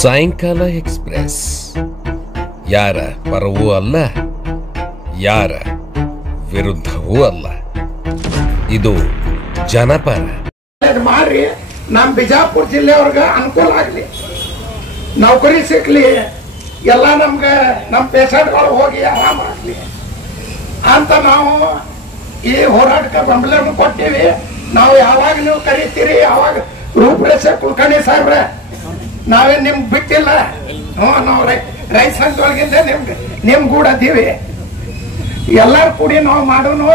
ಸಾಯಂಕಾಲ ಎಕ್ಸ್‌ಪ್ರೆಸ್ ಯಾರ ಪರವೂ ಅಲ್ಲ, ಯಾರ ವಿರುದ್ಧವೂ ಅಲ್ಲ. ಇದು ಜನಪರ. ಮಾಡ್ರಿ, ನಮ್ಮ ಬಿಜಾಪುರ ಜಿಲ್ಲೆಯವ್ರಿಗೆ ಅನುಕೂಲ ಆಗಲಿ, ನೌಕರಿ ಸಿಕ್ಲಿ, ಎಲ್ಲ ನಮ್ಗೆ ನಮ್ಮ ಪೇಷಂಟ್ಗಳು ಹೋಗಿ ಆರಾಮಾಗಲಿ ಅಂತ ನಾವು ಈ ಹೋರಾಟಕ್ಕೆ ಬೆಂಬಲವನ್ನು ಕೊಟ್ಟಿವಿ. ನಾವು ಯಾವಾಗ ನೀವು ಕರಿತೀರಿ ಯಾವಾಗ ರೂಪರೇಷೆ ಕುಲಕರ್ಣಿ ಸಾಹೇಬ್ರೆ, ನಾವೇನು ನಿಮ್ಗೆ ಬಿಟ್ಟಿಲ್ಲ. ನಾವು ರೈತ ಸಂಘದೊಳಗಿಂದ ನಿಮ್ ಗೂಡ ಅದೀವಿ. ಎಲ್ಲರೂ ಕೂಡಿ ನಾವು ಮಾಡೋನು.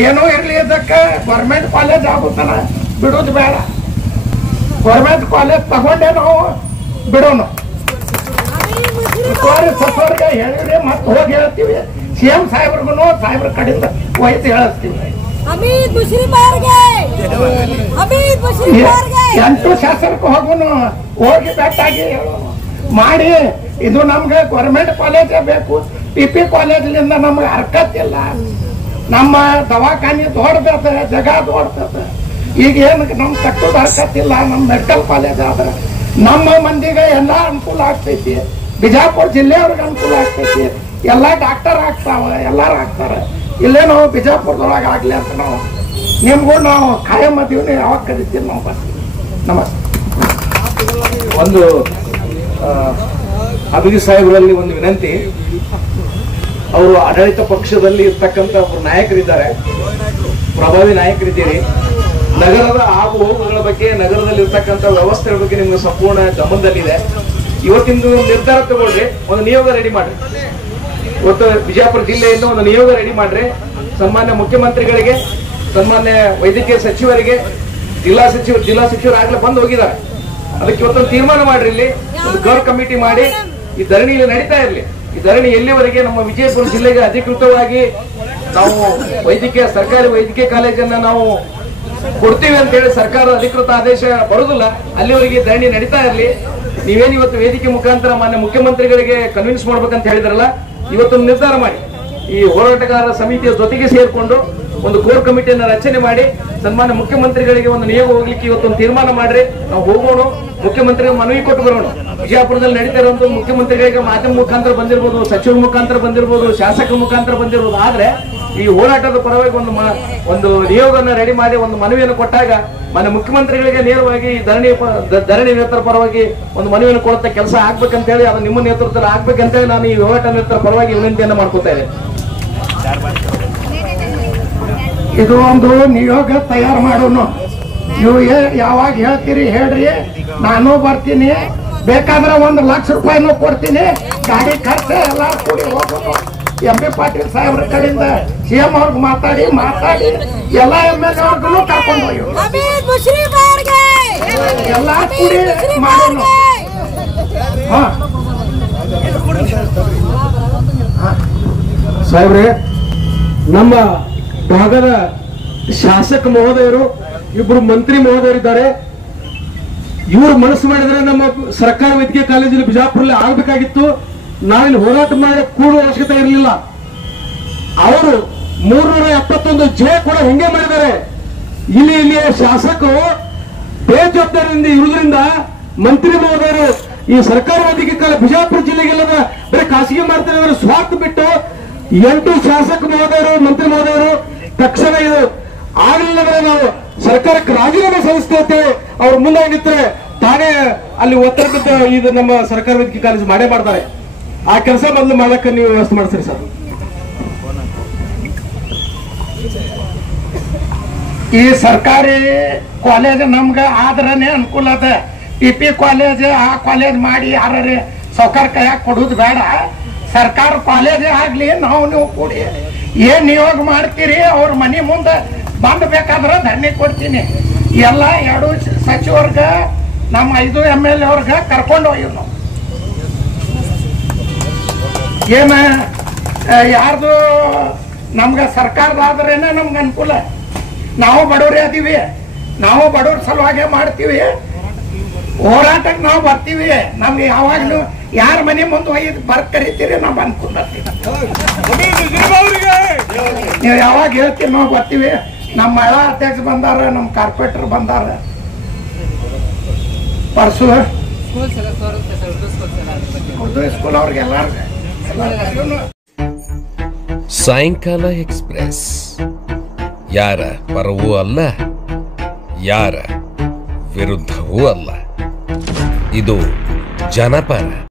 ಏನೋ ಇರ್ಲಿ, ಇದಕ್ಕೆ ಗೌರ್ಮೆಂಟ್ ಕಾಲೇಜ್ ಆಗುತ್ತಾನ ಬಿಡೋದು ಬೇಡ. ಗೌರ್ಮೆಂಟ್ ಕಾಲೇಜ್ ತಗೊಂಡೇ ನಾವು ಬಿಡೋನು. ಸಚಿವರಿಗೆ ಹೇಳಿದ್ರೆ ಮತ್ತೆ ಹೋಗಿ ಹೇಳ್ತೀವಿ. ಸಿಎಂ ಸಾಹೇಬ್ರಿಗೂ ಸಾಹೇಬ್ರ ಕಡೆಯಿಂದ ಒಯ್ದು ಹೇಳಿಸ್ತೀವಿ. 8 ಶಾಸಕರು ಹೋಗೋನು, ಹೋಗಿ ಬೆಟ್ಟಾಗಿ ಮಾಡಿ. ಇದು ನಮ್ಗೆ ಗೌರ್ಮೆಂಟ್ ಕಾಲೇಜೇ ಬೇಕು. PP ಕಾಲೇಜ್ಲಿಂದ ನಮ್ಗೆ ಹರ್ಕತ್ತಿಲ್ಲ. ನಮ್ಮ ದವಾಖಾನೆ ದೊಡ್ಡದ, ಜಗ ದೊಡ್ಡದ. ಈಗ ಏನು ನಮ್ಗೆ ಕಟ್ಟೋದು ಹರ್ಕತ್ತಿಲ್ಲ. ನಮ್ಮ ಮೆಡಿಕಲ್ ಕಾಲೇಜ್ ಆದ್ರೆ ನಮ್ಮ ಮಂದಿಗೆ ಎಲ್ಲ ಅನುಕೂಲ ಆಗ್ತೈತಿ. ಬಿಜಾಪುರ ಜಿಲ್ಲೆಯವ್ರಿಗೆ ಅನುಕೂಲ ಆಗ್ತೈತಿ. ಎಲ್ಲ ಡಾಕ್ಟರ್ ಆಗ್ತಾವ, ಎಲ್ಲಾರು ಆಗ್ತಾರೆ. ಇಲ್ಲೇ ನಾವು ಬಿಜಾಪುರದೊಳಗೆ ಆಗ್ಲಿ ಅಂತ ನಾವು ನಿಮ್ಗೂ ನಾವು ಖಾಯಂ ಅದೀವಿ. ಯಾವಾಗ ಕರಿತೀವಿ ನಾವು ಬರ್ತೀವಿ. ನಮಸ್ತೆ. ಒಂದು ಅಭಿಗಿ ಸಾಹೇಬರಲ್ಲಿ ಒಂದು ವಿನಂತಿ. ಅವರು ಆಡಳಿತ ಪಕ್ಷದಲ್ಲಿ ಇರ್ತಕ್ಕಂಥ ಒಬ್ಬರು ನಾಯಕರಿದ್ದಾರೆ, ಪ್ರಭಾವಿ ನಾಯಕರಿದ್ದೀರಿ. ನಗರದ ಆಗು ಹೋಗುಗಳ ಬಗ್ಗೆ, ನಗರದಲ್ಲಿ ಇರ್ತಕ್ಕಂಥ ವ್ಯವಸ್ಥೆಗಳ ಬಗ್ಗೆ ನಿಮ್ಗೆ ಸಂಪೂರ್ಣ ಗಮನದಲ್ಲಿದೆ. ಇವತ್ತಿನ ನಿರ್ಧಾರ ತಗೊಳ್ರಿ, ಒಂದು ನಿಯೋಗ ರೆಡಿ ಮಾಡ್ರಿ. ಇವತ್ತು ಬಿಜಾಪುರ ಜಿಲ್ಲೆಯಿಂದ ಒಂದು ನಿಯೋಗ ರೆಡಿ ಮಾಡ್ರಿ. ಸನ್ಮಾನ್ಯ ಮುಖ್ಯಮಂತ್ರಿಗಳಿಗೆ, ಸನ್ಮಾನ್ಯ ವೈದ್ಯಕೀಯ ಸಚಿವರಿಗೆ, ಜಿಲ್ಲಾ ಸಚಿವರು ಆಗ್ಲೇ ಬಂದು ಹೋಗಿದ್ದಾರೆ. ಅದಕ್ಕೆ ಇವತ್ತೊಂದು ತೀರ್ಮಾನ ಮಾಡ್ರಿ. ಇಲ್ಲಿ ಒಂದು ಕೋರ್ ಕಮಿಟಿ ಮಾಡಿ ಈ ಧರಣಿ ಇಲ್ಲಿ ನಡೀತಾ ಇರಲಿ. ಈ ಧರಣಿ ಎಲ್ಲಿವರೆಗೆ ನಮ್ಮ ವಿಜಯಪುರ ಜಿಲ್ಲೆಗೆ ಅಧಿಕೃತವಾಗಿ ನಾವು ಸರ್ಕಾರಿ ವೈದ್ಯಕೀಯ ಕಾಲೇಜನ್ನ ನಾವು ಕೊಡ್ತೀವಿ ಅಂತ ಹೇಳಿ ಸರ್ಕಾರದ ಅಧಿಕೃತ ಆದೇಶ ಬರುದಿಲ್ಲ, ಅಲ್ಲಿವರೆಗೆ ಧರಣಿ ನಡೀತಾ ಇರಲಿ. ನೀವೇನು ಇವತ್ತು ವೇದಿಕೆ ಮುಖಾಂತರ ಮಾನ್ಯ ಮುಖ್ಯಮಂತ್ರಿಗಳಿಗೆ ಕನ್ವಿನ್ಸ್ ಮಾಡ್ಬೇಕಂತ ಹೇಳಿದ್ರಲ್ಲ, ಇವತ್ತೊಂದು ನಿರ್ಧಾರ ಮಾಡಿ ಈ ಹೋರಾಟಗಾರರ ಸಮಿತಿಯ ಜೊತೆಗೆ ಸೇರ್ಕೊಂಡು ಒಂದು ಕೋರ್ ಕಮಿಟಿಯನ್ನು ರಚನೆ ಮಾಡಿ ಸನ್ಮಾನ್ಯ ಮುಖ್ಯಮಂತ್ರಿಗಳಿಗೆ ಒಂದು ನಿಯೋಗ ಹೋಗ್ಲಿಕ್ಕೆ ಇವತ್ತೊಂದು ತೀರ್ಮಾನ ಮಾಡ್ರಿ. ನಾವು ಹೋಗೋಣ, ಮುಖ್ಯಮಂತ್ರಿಗೆ ಮನವಿ ಕೊಟ್ಟು ಬರೋಣ. ಬಿಜಾಪುರದಲ್ಲಿ ನಡೀತಾ ಇರುವಂತ ಮುಖ್ಯಮಂತ್ರಿಗಳಿಗೆ ಮಾಧ್ಯಮ ಮುಖಾಂತರ ಬಂದಿರ್ಬೋದು, ಸಚಿವರ ಮುಖಾಂತರ ಬಂದಿರ್ಬೋದು, ಶಾಸಕರ ಮುಖಾಂತರ ಬಂದಿರ್ಬೋದು. ಆದ್ರೆ ಈ ಹೋರಾಟದ ಪರವಾಗಿ ಒಂದು ನಿಯೋಗನ ರೆಡಿ ಮಾಡಿ ಒಂದು ಮನವಿಯನ್ನು ಕೊಟ್ಟಾಗ ಮಾನ್ಯ ಮುಖ್ಯಮಂತ್ರಿಗಳಿಗೆ ನೇರವಾಗಿ ಧರಣಿ ನೇತರ ಪರವಾಗಿ ಒಂದು ಮನವಿಯನ್ನು ಕೊಡುತ್ತ ಕೆಲಸ ಆಗ್ಬೇಕಂತ ಹೇಳಿ, ಅದು ನಿಮ್ಮ ನೇತೃತ್ವದಲ್ಲಿ ಆಗ್ಬೇಕಂತ ಹೇಳಿ ನಾನು ಈ ಹೋರಾಟ ನೇತರ ಪರವಾಗಿ ವಿನಂತಿಯನ್ನು ಮಾಡ್ಕೊತಾ ಇದ್ದೇನೆ. ಇದು ಒಂದು ನಿಯೋಗ ತಯಾರು ಮಾಡೋನು. ನೀವು ಯಾವಾಗ ಹೇಳ್ತೀರಿ ಹೇಳ್ರಿ, ನಾನು ಬರ್ತೀನಿ. ಬೇಕಾದ್ರೆ 1 ಲಕ್ಷ ರೂಪಾಯಿನೂ ಕೊಡ್ತೀನಿ. ಗಾಡಿ ಖರ್ಚ ಎಲ್ಲ ಕೂಡಿ ಹೋಗೋನು. MP ಪಾಟೀಲ್ ಸಾಹೇಬ್ರ ಕಡೆಯಿಂದ CM ಅವ್ರಿಗೆ ಮಾತಾಡಿ ಎಲ್ಲ MLA ಅವ್ರಿಗೂ ಕರ್ಕೊಂಡು ಹೋಗಿ ಎಲ್ಲ ಕೂಡಿ ಮಾಡೋನು. ಸಾಹೇಬ್ರೆ, ನಮ್ಮ ಭಾಗದ ಶಾಸಕ ಮಹೋದಯರು, ಇಬ್ಬರು ಮಂತ್ರಿ ಮಹೋದಯರಿದ್ದಾರೆ. ಇವರು ಮನಸ್ಸು ಮಾಡಿದ್ರೆ ನಮ್ಮ ಸರ್ಕಾರಿ ವೈದ್ಯಕೀಯ ಕಾಲೇಜಲ್ಲಿ ಬಿಜಾಪುರಲ್ಲಿ ಆಗ್ಬೇಕಾಗಿತ್ತು. ನಾವಿಲ್ಲಿ ಹೋರಾಟ ಮಾಡಿ ಕೂಡುವ ಅವಶ್ಯಕತೆ ಇರಲಿಲ್ಲ. ಅವರು 371 ಜೆ ಕೂಡ ಹೆಂಗೆ ಮಾಡಿದ್ದಾರೆ. ಇಲ್ಲಿಯ ಶಾಸಕರು ಬೇಜವಾಬ್ದಾರಿಯಿಂದ ಇರುವುದರಿಂದ ಮಂತ್ರಿ ಮಹೋದಯರು ಈ ಸರ್ಕಾರಿ ವೈದ್ಯಕೀಯ ಕಾಲೇಜು ಬಿಜಾಪುರ ಜಿಲ್ಲೆಗೆಲ್ಲದ ಬರೀ ಖಾಸಗಿ ಮಾಡ್ತಾರೆ ಅಂದ್ರೆ ಸ್ವಾರ್ಥ ಬಿಟ್ಟು 8 ಶಾಸಕ ಮಹೋದಯರು, ಮಂತ್ರಿ ಮಹೋದಯರು ತಕ್ಷಣ ಇದು ಆಗಲಿಲ್ಲಂದ್ರೆ ನಾವು ಸರ್ಕಾರಕ್ಕೆ ರಾಜೀನಾಮೆ ಸಲ್ಲಿಸ್ತೇವೆ ಅವ್ರು ಮುಂದೆ ನಿಂತರೆ ತಾನೇ ಅಲ್ಲಿ ಒತ್ತಡ ಬಿದ್ದು ಇದು ನಮ್ಮ ಸರ್ಕಾರಿ ವೈದ್ಯಕೀಯ ಕಾಲೇಜು ಮಾಡೇ ಮಾಡ್ತಾರೆ. ಆ ಕೆಲಸ ಮೊದಲು ಮಾಡಕ್ಕೆ ನೀವು ವ್ಯವಸ್ಥೆ ಮಾಡ್ತೀರಿ ಸರ್. ಈ ಸರ್ಕಾರಿ ಕಾಲೇಜ್ ನಮ್ಗೆ ಆದ್ರನೇ ಅನುಕೂಲ ಅದ. PP ಕಾಲೇಜ್ ಆ ಕಾಲೇಜ್ ಮಾಡಿ ಯಾರೇ ಸೌಕರ್ಯ ಕೈಯಾಗ ಕೊಡುದು ಬೇಡ. ಸರ್ಕಾರ ಕಾಲೇಜೇ ಆಗ್ಲಿ, ನೀವು ಕೂಡಿ ಏನ್ ನಿಯೋಗ ಮಾಡ್ತೀರಿ ಅವ್ರ ಮನೆ ಮುಂದೆ ಬಂದ್ ಬೇಕಾದ್ರೆ ಧರಣಿ ಕೊಡ್ತೀನಿ. ಎಲ್ಲ 2 ಸಚಿವರ್ಗ ನಮ್ಮ 5 MLA ಅವ್ರಿಗೆ ಕರ್ಕೊಂಡು ಹೋಗಿ ನಾವು ಏನ ಯಾರ್ದು ನಮ್ಗೆ ಸರ್ಕಾರದಾದ್ರೇನೆ ನಮ್ಗೆ ಅನುಕೂಲ. ನಾವು ಬಡವ್ರೇ ಅದೀವಿ, ನಾವು ಬಡವ್ರ ಸಲುವಾಗಿ ಮಾಡ್ತೀವಿ. ಹೋರಾಟಕ್ಕೆ ನಾವು ಬರ್ತೀವಿ. ನಮ್ಗೆ ಯಾವಾಗ್ಲೂ ಯಾರ ಮನೆ ಮುಂದೆ ಒಯ್ದು ಕರಿತೀರಿ ನಾವು ಅನ್ಕೊಂಡ್ಬರ್ತೀವಿ. ನೀವು ಯಾವಾಗ ಹೇಳ್ತೀರಿ ನಾವು ಬರ್ತೀವಿ. ನಮ್ಮ ಮಹಿಳಾ ಅಧ್ಯಕ್ಷ ಬಂದಾರ, ನಮ್ಮ ಕಾರ್ಪೊರೇಟರ್ ಬಂದಾರ. ಪರ್ಸು ಸ್ಕೂಲ್ಸ್ ಎಲ್ಲ ತೋರುತ್ತೆ ಸರ್, ಉರ್ದು ಸ್ಕೂಲ್ಸ್ ಎಲ್ಲ ಅದ್ರ ಬಗ್ಗೆ. ಉರ್ದು ಸ್ಕೂಲ್ ಅವ್ರಿಗೆ ಎಲ್ಲರಿಗೂ ಸಾಯಂಕಾಲ ಎಕ್ಸ್ಪ್ರೆಸ್ ಯಾರ ಪರವೂ ಅಲ್ಲ, ಯಾರ ವಿರುದ್ಧವೂ ಅಲ್ಲ. ಇದು ಜನಪರ.